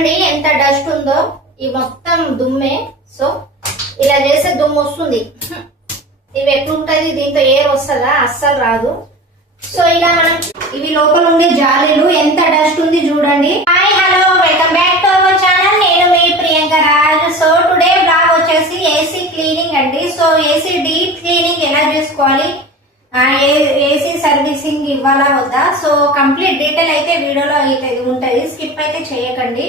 చూడండి ఎంత డస్ట్ ఉందో, ఈ మొత్తం దుమ్మే. సో ఇలా చేస్తే దుమ్ము వస్తుంది. ఇవి ఎట్లుంటది, దీంతో ఎయిర్ వస్తుందా? అస్సలు రాదు. సో ఇలా మనం ఇవి లోపల ఉండే జాలీలు ఎంత డస్ట్ ఉంది చూడండి. Hi hello welcome back to our channel. నేను మీ Priyanka Raj. So today blog వచ్చేసి ఏసీ క్లీనింగ్ అండి. సో ఏసీ డీప్ క్లీనింగ్ ఎలా చేసుకోవాలి, ఏసీ సర్వీసింగ్ ఇవ్వాలా వద్దా, సో కంప్లీట్ డీటెయిల్ అయితే వీడియోలో అయితే ఉంటది, స్కిప్ అయితే చేయకండి.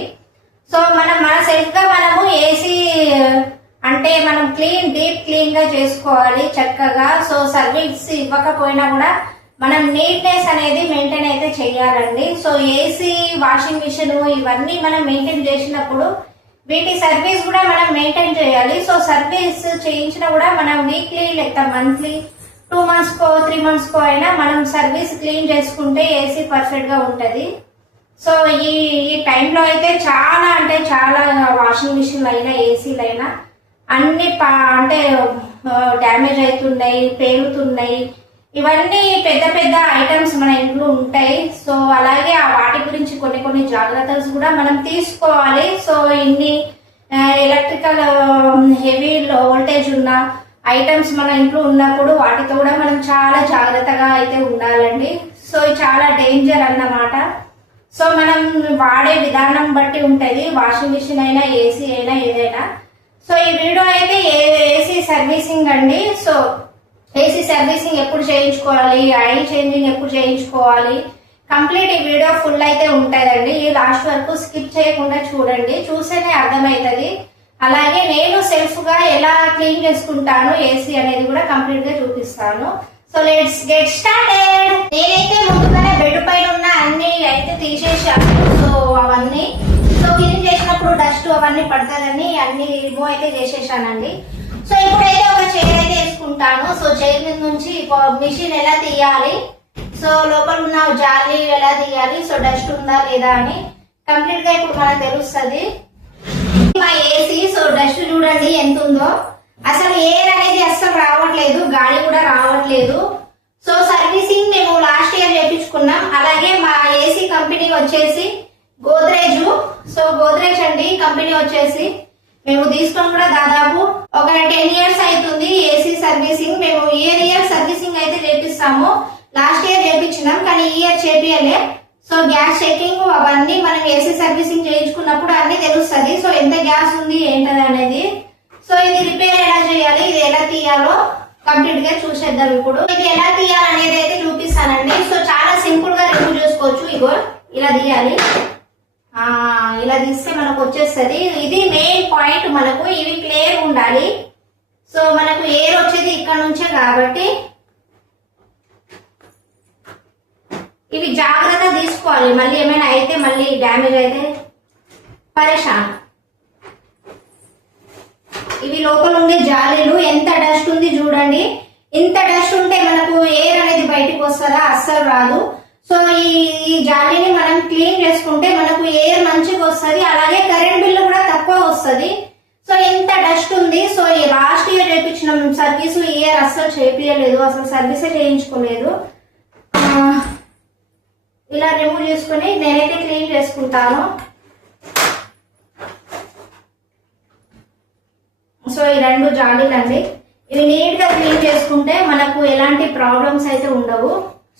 సో మన సెల్ఫ్ గా మనము ఏసీ అంటే మనం డీప్ క్లీన్ గా చేసుకోవాలి చక్కగా. సో సర్వీస్ ఇవ్వకపోయినా కూడా మనం నీట్నెస్ అనేది మెయింటైన్ అయితే చేయాలండి. సో ఏసీ, వాషింగ్ మిషన్ ఇవన్నీ మనం మెయింటైన్ చేసినప్పుడు వీటి సర్వీస్ కూడా మనం మెయింటైన్ చేయాలి. సో సర్వీస్ చేయించినా కూడా మనం వీక్లీ లేక మంత్లీ 2 months కో 3 months కో అయినా మనం సర్వీస్ క్లీన్ చేసుకుంటే ఏసీ పర్ఫెక్ట్ గా ఉంటది. సో ఈ టైంలో అయితే చాలా అంటే చాలా వాషింగ్ మిషన్లు అయినా ఏసీలు అయినా అన్ని అంటే డ్యామేజ్ అవుతున్నాయి, పేలుతున్నాయి. ఇవన్నీ పెద్ద పెద్ద ఐటమ్స్ మన ఇంట్లో ఉంటాయి. సో అలాగే వాటి గురించి కొన్ని జాగ్రత్తలు కూడా మనం తీసుకోవాలి. సో ఇన్ని ఎలక్ట్రికల్ హెవీ వోల్టేజ్ ఉన్న ఐటమ్స్ మన ఇంట్లో ఉన్నప్పుడు వాటితో కూడా మనం చాలా జాగ్రత్తగా అయితే ఉండాలండి. సో చాలా డేంజర్ అన్నమాట. సో మనం వాడే విధానం బట్టి ఉంటది, వాషింగ్ మిషన్ అయినా ఏసీ అయినా ఏదైనా. సో ఈ వీడియో అయితే ఏసీ సర్వీసింగ్ అండి. సో ఏసీ సర్వీసింగ్ ఎప్పుడు చేయించుకోవాలి, ఆయిల్ చేంజింగ్ ఎప్పుడు చేయించుకోవాలి, కంప్లీట్ ఈ వీడియో ఫుల్ అయితే ఉంటదండి. ఈ లాస్ట్ వరకు స్కిప్ చేయకుండా చూడండి, చూస్తేనే అర్థమవుతుంది. అలాగే నేను సెల్ఫ్ గా ఎలా క్లీన్ చేసుకుంటాను ఏసీ అనేది కూడా కంప్లీట్ గా చూపిస్తాను. So let's get started. నేనైతే ముందుగానే బెడ్ పైన ఉన్న అన్ని అయితే తీసేసాను. సో అవన్నీ క్లీన్ చేసినప్పుడు డస్ట్ అవన్నీ పడతాదని అన్ని రిమూవ్ అయితే చేసేసానండి. సో ఇప్పుడైతే ఒక చైర్ అయితే వేసుకుంటాను. సో చైర్ మీద నుంచి మిషన్ ఎలా తీయాలి, సో లోపల ఉన్న జాలి ఎలా తీయాలి, సో డస్ట్ ఉందా లేదా అని కంప్లీట్ గా ఇప్పుడు మనకు తెలుస్తుంది. మా ఏసీ సో డస్ట్ చూడండి ఎంత ఉందో, అసలు ఎయిర్ అనేది అస్సలు రావట్లేదు, గాలి కూడా రావట్లేదు. సో సర్వీసింగ్ మేము లాస్ట్ ఇయర్ చేయించుకున్నాం. అలాగే మా ఏసీ కంపెనీ వచ్చేసి గోద్రేజ్. సో గోద్రేజ్ అండి కంపెనీ వచ్చేసి మేము తీసుకొని కూడా దాదాపు ఒక 10 years అవుతుంది ఏసీ సర్వీసింగ్. మేము ఇయర్ సర్వీసింగ్ అయితే చేపిస్తాము. లాస్ట్ ఇయర్ చేపించినాం కానీ ఈ ఇయర్ చేపియలే. సో గ్యాస్ చెకింగ్ అవన్నీ మనం ఏసీ సర్వీసింగ్ చేయించుకున్నప్పుడు అన్ని తెలుస్తుంది. సో ఎంత గ్యాస్ ఉంది ఏంటది అనేది. సో ఇది రిపేర్ ఎలా చేయాలి, ఇది ఎలా తీయాలో కంప్లీట్ గా చూసేద్దాం. ఇప్పుడు ఇది ఎలా తీయాలనేది అయితే చూపిస్తానండి. సో చాలా సింపుల్ గా రిమూవ్ చేసుకోవచ్చు. ఇగో ఇలా తీయాలి, ఇలా తీస్తే మనకు వచ్చేస్తుంది. ఇది మెయిన్ పాయింట్, మనకు ఇవి క్లియర్ ఉండాలి. సో మనకు ఎయిర్ వచ్చేది ఇక్కడ నుంచే కాబట్టి ఇవి జాగ్రత్త తీసుకోవాలి. మళ్ళీ ఏమైనా అయితే మళ్ళీ డ్యామేజ్ అయితే పరేషాన్. ఇవి లోపల ఉండే జాలీలు ఎంత డస్ట్ ఉంది చూడండి. ఇంత డస్ట్ ఉంటే మనకు ఎయిర్ అనేది బయటకు వస్తుందా? అస్సలు రాదు. సో ఈ జాలీని మనం క్లీన్ చేసుకుంటే మనకు ఎయిర్ మంచిగా వస్తుంది. అలాగే కరెంట్ బిల్లు కూడా తక్కువ వస్తుంది. సో ఎంత డస్ట్ ఉంది. సో ఈ లాస్ట్ ఇయర్ చేయించిన సర్వీస్ ఈ ఇయర్ అస్సలు చేయించలేదు, అసలు సర్వీసే చేయించుకోలేదు. ఇలా రిమూవ్ చేసుకుని నేనైతే క్లీన్ చేసుకుంటాను. సో ఈ 2 జాలీలు అండి, ఇవి నీట్ గా క్లీన్ చేసుకుంటే మనకు ఎలాంటి ప్రాబ్లమ్స్ అయితే ఉండవు.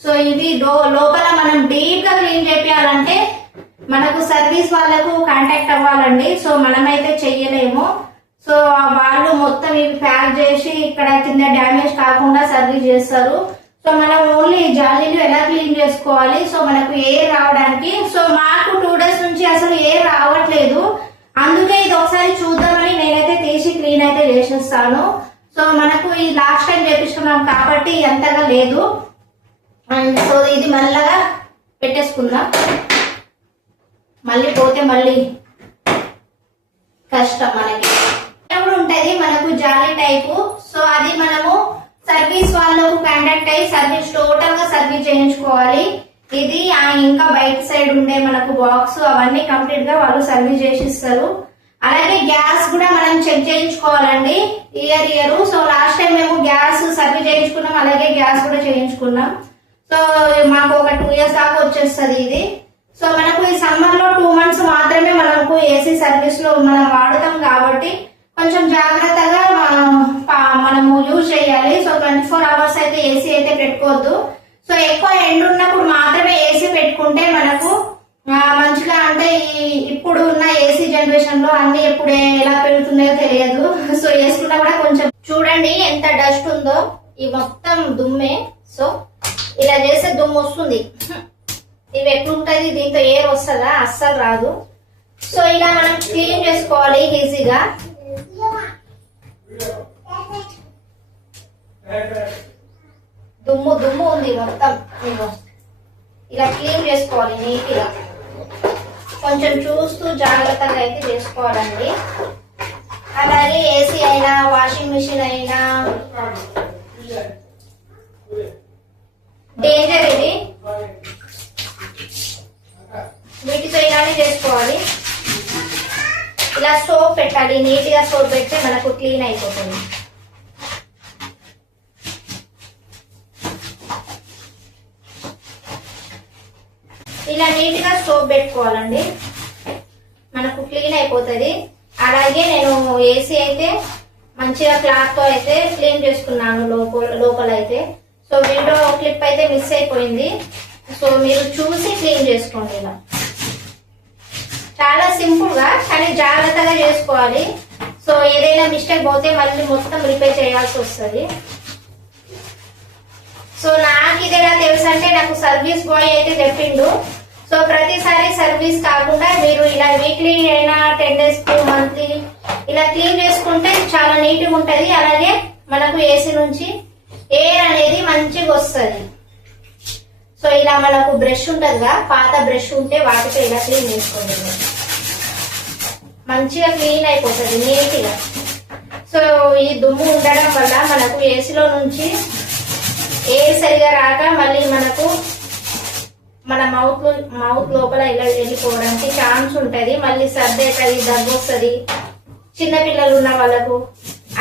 సో ఇవి లోపల మనం డీప్ గా క్లీన్ చేయాలంటే మనకు సర్వీస్ వాళ్ళకు కాంటాక్ట్ అవ్వాలండి. సో మనమైతే చెయ్యలేము. సో వాళ్ళు మొత్తం ఇవి ప్యాక్ చేసి ఇక్కడ కింద డ్యామేజ్ కాకుండా సర్వీస్ చేస్తారు. సో మనం ఓన్లీ జాలీలు ఎలా క్లీన్ చేసుకోవాలి, సో మనకు ఎయిర్ రావడానికి. సో మాకు 2 days నుంచి అసలు ఎయిర్ రావట్లేదు, అందుకే ఇది ఒకసారి చూద్దామని నేనైతే తీసి క్లీన్ అయితే చేసేస్తాను. సో మనకు ఈ లాస్ట్ టైం చేపిస్తున్నాం కాబట్టి ఎంతగా లేదు. అండ్ సో ఇది మళ్ళగా పెట్టేసుకుందాం, మళ్ళీ పోతే మళ్ళీ కష్టం మనకి. ఎప్పుడు ఉంటది మనకు జాలీ టైపు. సో అది మనము సర్వీస్ వాళ్ళకు కాంటాక్ట్ అయ్యి సర్వీస్ టోటల్ గా సర్వీస్ చేయించుకోవాలి. ఇది ఇంకా బయట సైడ్ ఉండే మనకు బాక్స్ అవన్నీ కంప్లీట్ గా వాళ్ళు సర్వీస్ చేసిస్తారు. అలాగే గ్యాస్ కూడా మనం చెక్ చేయించుకోవాలండి ఇయర్. సో లాస్ట్ టైం మేము గ్యాస్ సర్వీస్ చేయించుకున్నాం, అలాగే గ్యాస్ కూడా చేయించుకున్నాం. సో మాకు ఒక 2 years దాకా వచ్చేస్తుంది ఇది. సో మనకు ఈ సమ్మర్ లో 2 months మాత్రమే మనకు ఏసీ సర్వీస్ లో మనం వాడతాం కాబట్టి కొంచెం జాగ్రత్తగా మనము యూజ్ చేయాలి. సో 24 hours అయితే ఏసీ అయితే పెట్టుకోవద్దు. సో ఎక్కువ ఎండ ఉన్నప్పుడు మాత్రమే ఏసీ పెట్టుకుంటే మనకు మంచిగా, అంటే ఇప్పుడు ఉన్న ఏసీ జనరేషన్ లో అన్ని ఎప్పుడు ఎలా పెరుగుతున్నాయో తెలియదు. సో వేసుకున్నా కూడా కొంచెం చూడండి ఎంత డస్ట్ ఉందో, ఈ మొత్తం దుమ్మే. సో ఇలా చేస్తే దుమ్ము వస్తుంది. ఇవి ఎట్లుంటది, దీంతో ఎయిర్ వస్తుందా? అస్సలు రాదు. సో ఇలా మనం క్లీన్ చేసుకోవాలి ఈజీగా. దుమ్ము దుమ్ము ఉంది మొత్తం. ఇలా క్లీన్ చేసుకోవాలి నీట్ గా. కొంచెం చూస్తూ జాగ్రత్తగా అయితే చేసుకోవాలండి. అలాగే ఏసీ అయినా వాషింగ్ మిషన్ అయినా డేంజర్ ఇది, వీటితో ఇలానే చేసుకోవాలి. ఇలా సోప్ పెట్టాలి, నీట్ గా సోప్ పెడితే మనకు క్లీన్ అయిపోతుంది. ఇలా నీట్ గా సోప్ పెట్టుకోవాలండి, మనకు క్లీన్ అయిపోతుంది. అలాగే నేను ఏసీ అయితే మంచిగా క్లాత్ తో అయితే క్లీన్ చేసుకున్నాను లోపల అయితే. సో విండో క్లిప్ అయితే మిస్ అయిపోయింది. సో మీరు చూసి క్లీన్ చేసుకోండి. ఇలా చాలా సింపుల్ గా కానీ జాగ్రత్తగా చేసుకోవాలి. సో ఏదైనా మిస్టేక్ పోతే మళ్ళీ మొత్తం రిపేర్ చేయాల్సి వస్తుంది. సో నాకు ఇది ఎలా తెలుసు అంటే, నాకు సర్వీస్ బాయ్ అయితే చెప్పిండు. సో ప్రతిసారి సర్వీస్ కాకుండా మీరు ఇలా వీక్లీ అయినా 10 days మంత్లీ ఇలా క్లీన్ చేసుకుంటే చాలా నీట్ గా ఉంటది. అలాగే మనకు ఏసీ నుంచి ఎయిర్ అనేది మంచిగా వస్తుంది. సో ఇలా మనకు బ్రష్ ఉంటదిగా, పాత బ్రష్ ఉంటే వాటితో ఇలా క్లీన్ చేసుకోండి. మంచిగా క్లీన్ అయిపోతుంది నీట్ గా. సో ఈ దుమ్ము ఉండడం వల్ల మనకు ఏసీలో నుంచి ఎయిర్ సరిగా రాక మళ్ళీ మనకు మన మౌత్ లోపల ఇలా వెళ్ళిపోవడానికి ఛాన్స్ ఉంటది. మళ్ళీ సర్ది అవుతుంది, దగ్గు వస్తుంది చిన్నపిల్లలు ఉన్న వాళ్ళకు.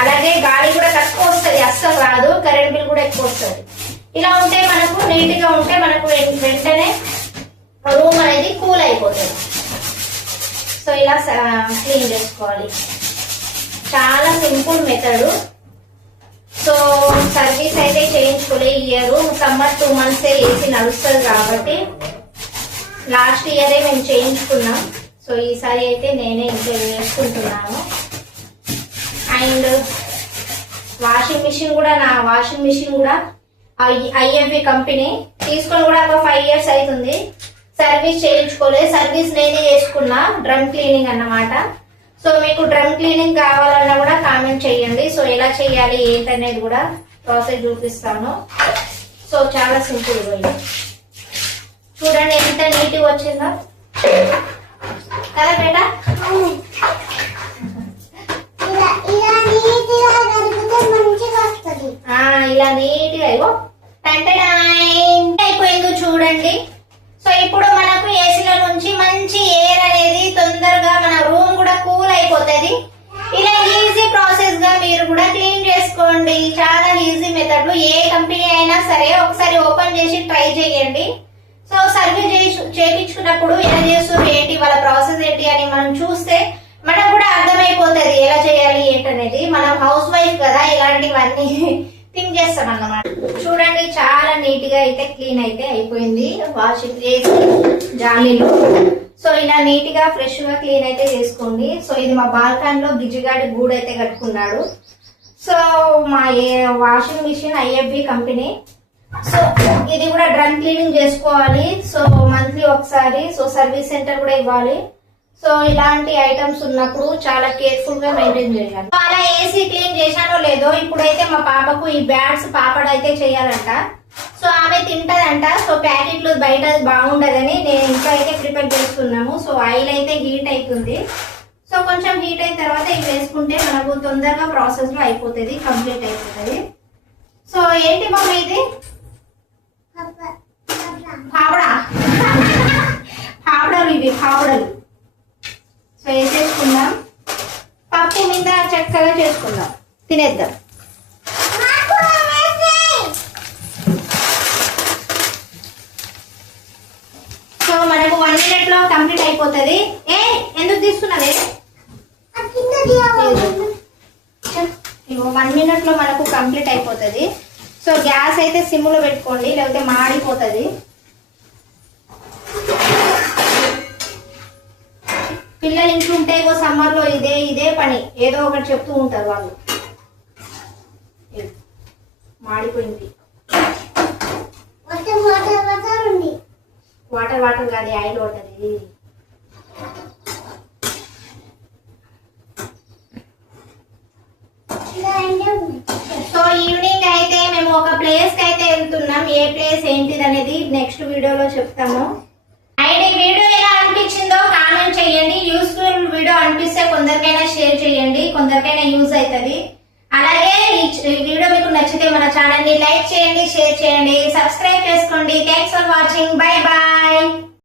అలాగే గాలి కూడా తక్కువ వస్తుంది, అస్సలు రాదు. కరెంట్ బిల్ కూడా ఎక్కువ వస్తుంది. ఇలా ఉంటే మనకు నీట్ గా ఉంటే మనకు వెంటనే రూమ్ అనేది కూల్ అయిపోతుంది. సో ఇలా క్లీన్ చేసుకోవాలి. చాలా సింపుల్ మెథడ్. సో సర్వీస్ అయితే చేయించుకోలే ఇయర్, సమ్మర్ 2 months ఏసీ నడుస్తుంది కాబట్టి లాస్ట్ ఇయరే మేము చేయించుకున్నాం. సో ఈసారి అయితే నేనే ఇంకా వేసుకుంటున్నాను. అండ్ వాషింగ్ మిషన్ కూడా, నా వాషింగ్ మిషన్ కూడా ఐఎఫ్బి కంపెనీ తీసుకొని కూడా ఒక 5 years అవుతుంది. సర్వీస్ చేయించుకోలే, సర్వీస్ నేనే చేసుకున్నా, డ్రమ్ క్లీనింగ్ అన్నమాట. సో మీకు డ్రమ్ క్లీనింగ్ కావాలన్నా కూడా కామెంట్ చేయండి. సో ఎలా చేయాలి ఏంటనేది కూడా ప్రాసెస్ చూపిస్తాను. సో చాలా సింపుల్ గా చూడండి ఎంత నీట్ గా వచ్చిందో కదా బేటా. ఇలా నీట్ గా అయిపోయింది చూడండి. సో ఇప్పుడు మనకు ఏసీల నుంచి మంచి ఎయిర్ అనేది తొందరగా మన రూమ్ కూడా కూల్ అయిపోతుంది. ఇలా ఈజీ ప్రాసెస్ గా మీరు కూడా క్లీన్ చేసుకోండి. చాలా ఈజీ మెథడ్. ఏ కంపెనీ అయినా సరే ఒకసారి ఓపెన్ చేసి ట్రై చేయండి. సో సర్వీస్ చేయించుకున్నప్పుడు ఎలా చేస్తారు ఏంటి, వాళ్ళ ప్రాసెస్ ఏంటి అని మనం చూస్తే మనకు కూడా అర్థమైపోతుంది ఎలా చేయాలి ఏంటనేది. మనం హౌస్ వైఫ్ కదా, ఇలాంటివన్నీ థింక్ చేస్తాం అన్నమాట. చూడండి చాలా నీట్ గా అయితే క్లీన్ అయితే అయిపోయింది వాషింగ్ చేసి జాలీలు. సో ఇలా నీట్ గా ఫ్రెష్ గా క్లీన్ అయితే చేసుకోండి. సో ఇది మా బాల్కన్ లో గిజ్జిగాడి గూడు అయితే కట్టుకున్నాడు. సో మా washing machine IFB company. So ఇది కూడా డ్రమ్ క్లీనింగ్ చేసుకోవాలి. సో మంత్లీ ఒకసారి. సో సర్వీస్ సెంటర్ కూడా ఇవ్వాలి. సో ఇలాంటి ఐటమ్స్ ఉన్నప్పుడు చాలా కేర్ఫుల్ గా మెయింటైన్ చేయాలి. అలా ఏసీ క్లీన్ చేశానో లేదో, ఇప్పుడైతే మా పాపకు ఈ బ్యాట్స్ పాపడ్ అయితే చేయాలంట. సో ఆమె తింటదంట. సో ప్యాకెట్లు బయట బాగుండదని నేను ఇంట్లో అయితే ప్రిపేర్ చేస్తున్నాము. సో ఆయిల్ అయితే హీట్ అవుతుంది. సో కొంచెం హీట్ అయిన తర్వాత ఇవి వేసుకుంటే మనకు తొందరగా ప్రాసెస్ లో అయిపోతుంది, కంప్లీట్ అయిపోతుంది. సో ఏంటి మమ్మీ ఇది? పాపడా పాపడలు ఇవి పాపడలు. సో వేసేసుకుందాం. పప్పు మీద చక్కగా చేసుకుందాం, తినేద్దాం. సో మనకు 1 minute లో కంప్లీట్ అయిపోతుంది. ఎందుకు తీసుకున్నది? మినిట్లో మనకు కంప్లీట్ అయిపోతుంది. సో గ్యాస్ అయితే సిమ్లో పెట్టుకోండి, లేకపోతే మాడిపోతుంది. పిల్లలు ఇంట్లో ఉంటే సమ్మర్లో ఇదే పని, ఏదో ఒకటి చెప్తూ ఉంటారు వాళ్ళు. మాడిపోయింది. వాటర్ వాటర్ కాదు, ఆయిల్ పడుతుంది. సో ఈవినింగ్ అయితే మేము ఒక ప్లేస్ కి అయితే వెళ్తున్నాం. ఏ ప్లేస్ ఏంటిది అనేది నెక్స్ట్ వీడియోలో చెప్తాము. అండ్ ఈ వీడియో ఎలా అనిపించిందో కామెంట్ చేయండి. యూస్ఫుల్ వీడియో అనిపిస్తే కొందరికైనా షేర్ చేయండి, కొందరికైనా యూజ్ అవుతుంది. అలాగే ఈ వీడియో మీకు నచ్చితే మన ఛానల్ ని లైక్ చేయండి, షేర్ చేయండి, సబ్స్క్రైబ్ చేసుకోండి. Thanks for watching. Bye bye.